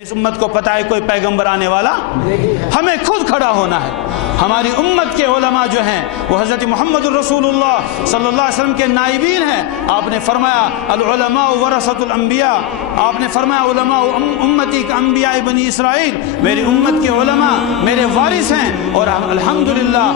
اس امت کو پتہ ہے کوئی پیغمبر آنے والا، ہمیں خود کھڑا ہونا ہے۔ ہماری امت کے علماء جو ہیں وہ حضرت محمد الرسول اللہ صلی اللہ علیہ وسلم کے نائبین ہیں۔ آپ نے فرمایا العلماء ورثۃ الانبیاء، آپ نے فرمایا علماء امتی کا انبیاء بنی اسرائیل، میری امت کے علماء میرے وارث ہیں، اور الحمدللہ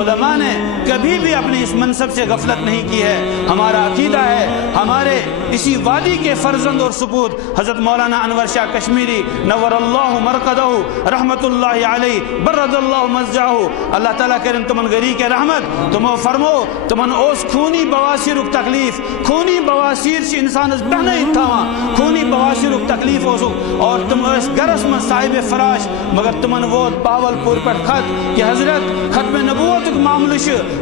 علماء نے کبھی بھی اپنی اس منصب سے غفلت نہیں کی ہے۔ ہمارا عقیدہ ہے، ہمارے اسی وادی کے فرزند اور سپوت حضرت مولانا انور شاہ کشمیری نور اللہ مرقدہ رحمت اللہ علیہ برد اللہ مزجہ، اللہ تعالیٰ کرن تمن غری کے رحمت تمو فرمو تمن اوس خونی بواسیر تکلیف، خونی بواسیر سے انسان اس بہنے تھاواں، خونی بواسیر تکلیف اوسو، اور تم اس گرس میں صاحب فراش، مگر تمن وہ باول پور پر خط کہ حضرت ختم نبوت معاملہ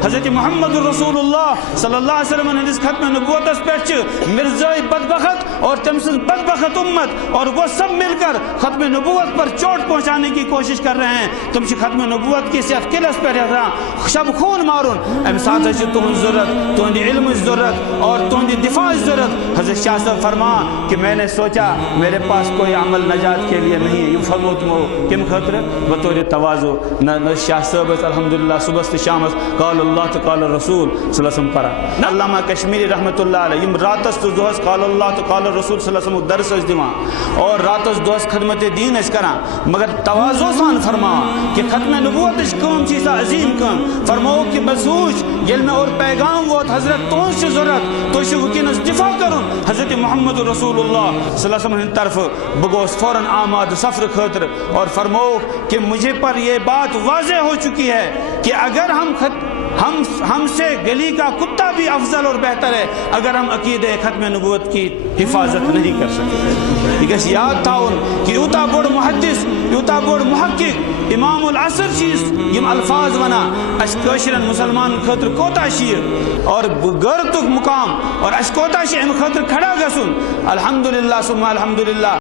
حضرت محمد رسول اللہ صلی اللہ علیہ وسلم نے اس ختم نبوت اس پیچ مرزائی بدبخت اور تمسن بدبخت امت اور وہ سب مل کر ختم نبوت پر چوٹ پہنچانے کی کوشش کر رہے ہیں۔ تم سے ختم نبوت کی صرف قلعت پر رہا شب خون مارون ام ساتھ ہے تہن ضرورت، تہند علم ضرورت اور تہند دفاع ضرورت۔ حضرت شاہ صاحب فرما کہ میں نے سوچا میرے پاس کوئی عمل نجات کے لیے نہیں ہے، یہ فرمو تمو کم خطر بطور تواضع نہ شاہ صاحب الحمدللہ صبح سے شام قال اللہ قال رسول صلی اللہ علیہ وسلم پڑھا، علامہ کشمیری رحمت اللہ علیہ یم راتس تو دہس قال اللہ قال رسول صلی اللہ علیہ وسلم درس اس دیوان اور راتس دہس خدمت دین اس کران، مگر تواضع سان فرما کہ ختم نبوت اس کام چیزا عظیم کام فرماؤ کہ بسوچ یل میں اور پیغام ووت حضرت تون سے ضرورت تو ونکس دفاع کرن حضرت محمد رسول اللہ صلی اللہ علیہ وسلم طرف بگوس فوراً آماد سفر خاطر، اور فرماؤ کہ مجھے پر یہ بات واضح ہو چکی ہے کہ اگر ہم سے گلی کا کتا بھی افضل اور بہتر ہے اگر ہم عقیدہ ختم نبوت کی حفاظت نہیں کر سکتے۔ لیکن یاد تھا کہ یوتا بوڑ محدث یوتا بوڑ محقق امام العصر چیز یم الفاظ ونا اس کوشرن مسلمان خاطر کوتا شیر اور غیرتک مقام اور اس کوتا شی ام خاطر کھڑا گسن الحمدللہ ثم الحمدللہ۔